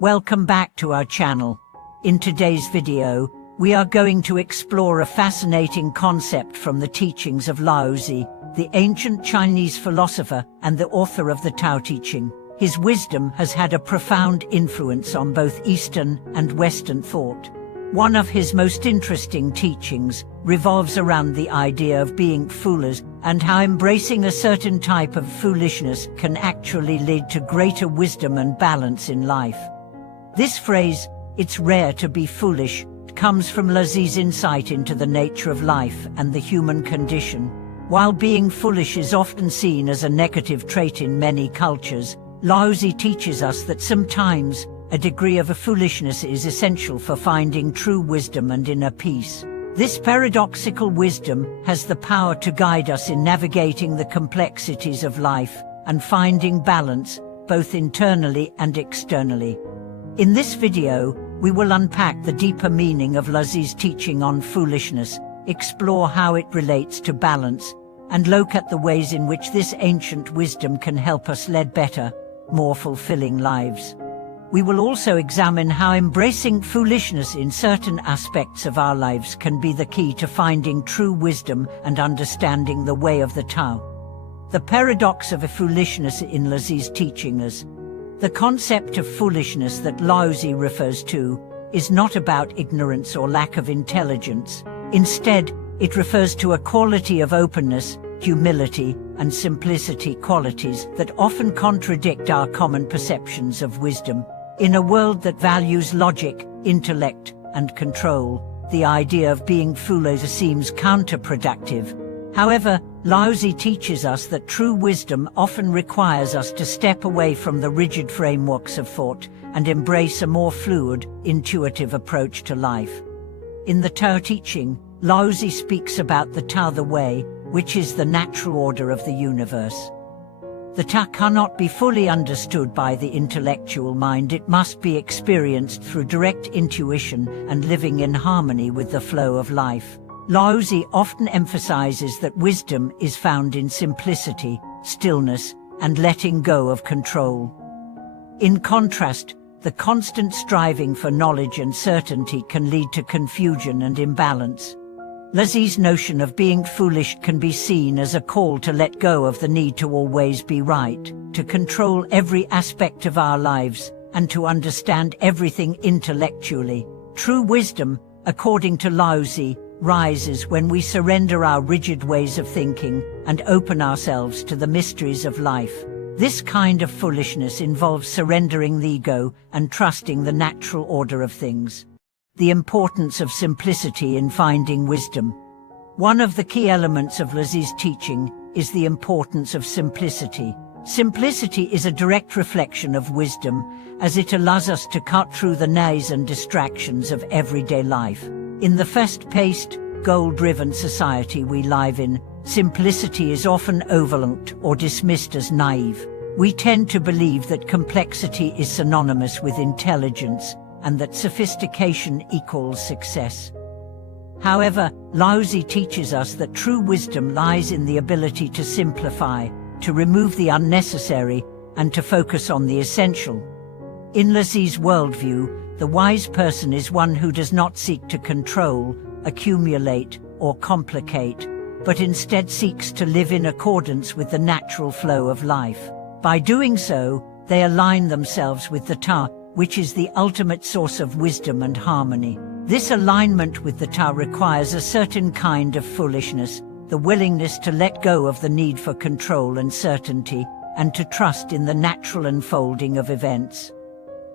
Welcome back to our channel. In today's video, we are going to explore a fascinating concept from the teachings of Laozi, the ancient Chinese philosopher and the author of the Tao Te Ching. His wisdom has had a profound influence on both Eastern and Western thought. One of his most interesting teachings revolves around the idea of being foolish and how embracing a certain type of foolishness can actually lead to greater wisdom and balance in life. This phrase, "it's rare to be foolish," comes from Laozi's insight into the nature of life and the human condition. While being foolish is often seen as a negative trait in many cultures, Laozi teaches us that sometimes a degree of foolishness is essential for finding true wisdom and inner peace. This paradoxical wisdom has the power to guide us in navigating the complexities of life and finding balance, both internally and externally. In this video, we will unpack the deeper meaning of Laozi's teaching on foolishness, explore how it relates to balance, and look at the ways in which this ancient wisdom can help us lead better, more fulfilling lives. We will also examine how embracing foolishness in certain aspects of our lives can be the key to finding true wisdom and understanding the way of the Tao. The paradox of foolishness in Laozi's teaching is the concept of foolishness that Laozi refers to is not about ignorance or lack of intelligence. Instead, it refers to a quality of openness, humility, and simplicity, qualities that often contradict our common perceptions of wisdom. In a world that values logic, intellect, and control, the idea of being foolish seems counterproductive. However, Laozi teaches us that true wisdom often requires us to step away from the rigid frameworks of thought and embrace a more fluid, intuitive approach to life. In the Tao Te Ching, Laozi speaks about the Tao, the way, which is the natural order of the universe. The Tao cannot be fully understood by the intellectual mind. It must be experienced through direct intuition and living in harmony with the flow of life. Laozi often emphasizes that wisdom is found in simplicity, stillness, and letting go of control. In contrast, the constant striving for knowledge and certainty can lead to confusion and imbalance. Laozi's notion of being foolish can be seen as a call to let go of the need to always be right, to control every aspect of our lives, and to understand everything intellectually. True wisdom, according to Laozi, rises when we surrender our rigid ways of thinking and open ourselves to the mysteries of life. This kind of foolishness involves surrendering the ego and trusting the natural order of things. The importance of simplicity in finding wisdom. One of the key elements of Laozi's teaching is the importance of simplicity. Simplicity is a direct reflection of wisdom, as it allows us to cut through the noise and distractions of everyday life. In the fast-paced, goal-driven society we live in, simplicity is often overlooked or dismissed as naive. We tend to believe that complexity is synonymous with intelligence, and that sophistication equals success. However, Laozi teaches us that true wisdom lies in the ability to simplify, to remove the unnecessary, and to focus on the essential. In Laozi's worldview, the wise person is one who does not seek to control, accumulate, or complicate, but instead seeks to live in accordance with the natural flow of life. By doing so, they align themselves with the Tao, which is the ultimate source of wisdom and harmony. This alignment with the Tao requires a certain kind of foolishness, the willingness to let go of the need for control and certainty, and to trust in the natural unfolding of events.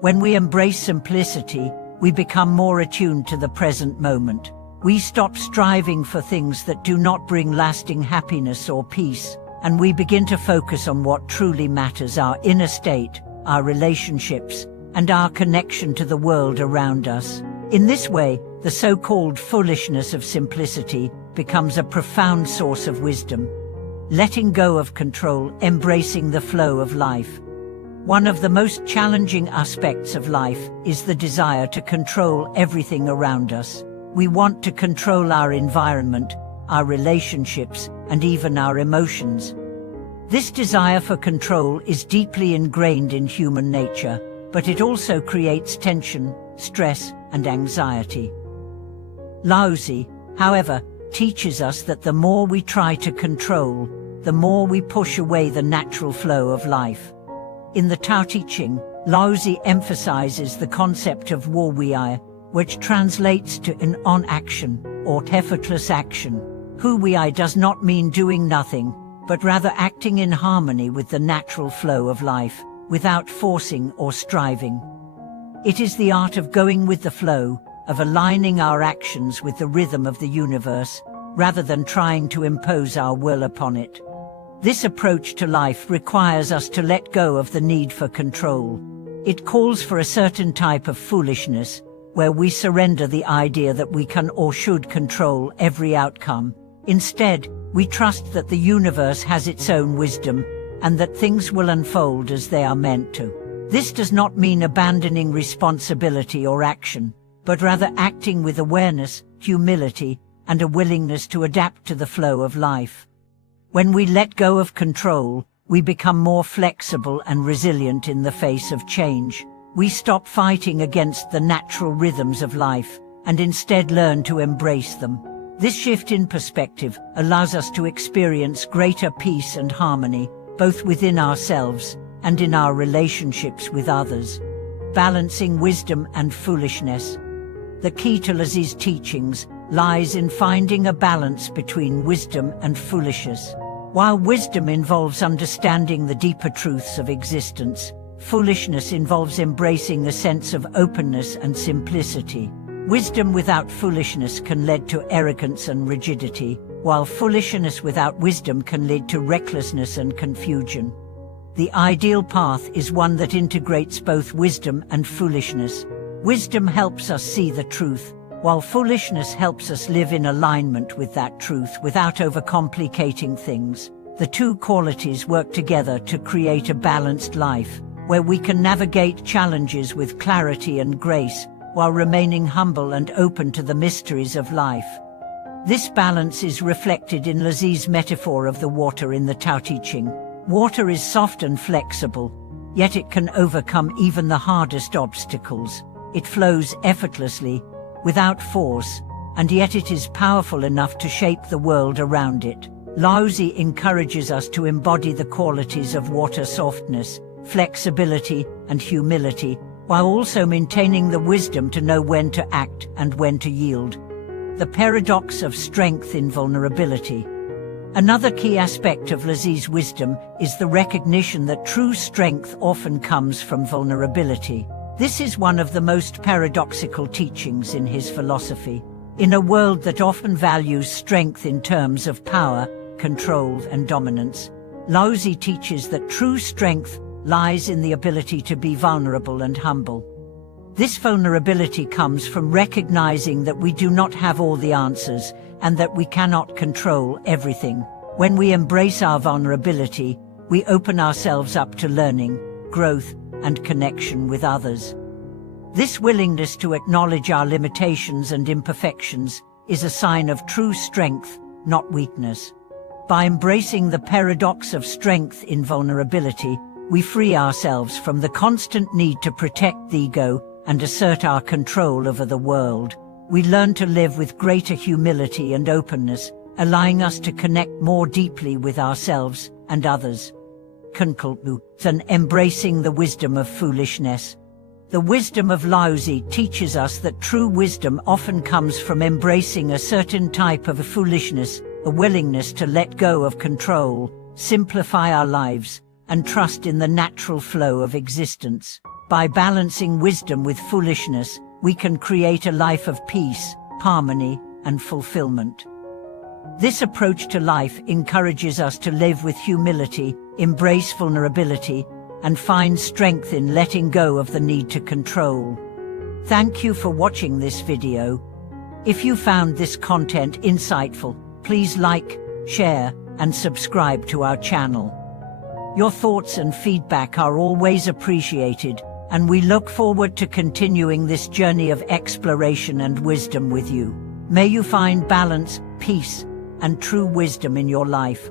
When we embrace simplicity, we become more attuned to the present moment. We stop striving for things that do not bring lasting happiness or peace, and we begin to focus on what truly matters: our inner state, our relationships, and our connection to the world around us. In this way, the so-called foolishness of simplicity becomes a profound source of wisdom. Letting go of control, embracing the flow of life. One of the most challenging aspects of life is the desire to control everything around us. We want to control our environment, our relationships, and even our emotions. This desire for control is deeply ingrained in human nature. but it also creates tension, stress, and anxiety. Laozi, however, teaches us that the more we try to control, the more we push away the natural flow of life. In the Tao Te Ching, Laozi emphasizes the concept of wo wei, which translates to an on-action, or effortless action. Hu wei does not mean doing nothing, but rather acting in harmony with the natural flow of life, without forcing or striving. It is the art of going with the flow, of aligning our actions with the rhythm of the universe, rather than trying to impose our will upon it. This approach to life requires us to let go of the need for control. It calls for a certain type of foolishness, where we surrender the idea that we can or should control every outcome. Instead, we trust that the universe has its own wisdom, and that things will unfold as they are meant to. This does not mean abandoning responsibility or action, but rather acting with awareness, humility, and a willingness to adapt to the flow of life. When we let go of control, we become more flexible and resilient in the face of change. We stop fighting against the natural rhythms of life, and instead learn to embrace them. This shift in perspective allows us to experience greater peace and harmony, both within ourselves and in our relationships with others. Balancing wisdom and foolishness. The key to Laozi's teachings lies in finding a balance between wisdom and foolishness. While wisdom involves understanding the deeper truths of existence, foolishness involves embracing a sense of openness and simplicity. Wisdom without foolishness can lead to arrogance and rigidity, while foolishness without wisdom can lead to recklessness and confusion. The ideal path is one that integrates both wisdom and foolishness. Wisdom helps us see the truth, while foolishness helps us live in alignment with that truth without overcomplicating things. The two qualities work together to create a balanced life, where we can navigate challenges with clarity and grace, while remaining humble and open to the mysteries of life. This balance is reflected in Laozi's metaphor of the water in the Tao Te Ching. Water is soft and flexible, yet it can overcome even the hardest obstacles. It flows effortlessly, without force, and yet it is powerful enough to shape the world around it. Laozi encourages us to embody the qualities of water: softness, flexibility, and humility, while also maintaining the wisdom to know when to act and when to yield. The paradox of strength in vulnerability. Another key aspect of Laozi's wisdom is the recognition that true strength often comes from vulnerability. This is one of the most paradoxical teachings in his philosophy. In a world that often values strength in terms of power, control, and dominance, Laozi teaches that true strength lies in the ability to be vulnerable and humble. This vulnerability comes from recognizing that we do not have all the answers and that we cannot control everything. When we embrace our vulnerability, we open ourselves up to learning, growth, and connection with others. This willingness to acknowledge our limitations and imperfections is a sign of true strength, not weakness. By embracing the paradox of strength in vulnerability, we free ourselves from the constant need to protect the ego and assert our control over the world. We learn to live with greater humility and openness, allowing us to connect more deeply with ourselves and others. Than embracing the wisdom of foolishness. The wisdom of Laozi teaches us that true wisdom often comes from embracing a certain type of foolishness, a willingness to let go of control, simplify our lives, and trust in the natural flow of existence. By balancing wisdom with foolishness, we can create a life of peace, harmony, and fulfillment. This approach to life encourages us to live with humility, embrace vulnerability, and find strength in letting go of the need to control. Thank you for watching this video. If you found this content insightful, please like, share, and subscribe to our channel. Your thoughts and feedback are always appreciated, and we look forward to continuing this journey of exploration and wisdom with you. May you find balance, peace, and true wisdom in your life.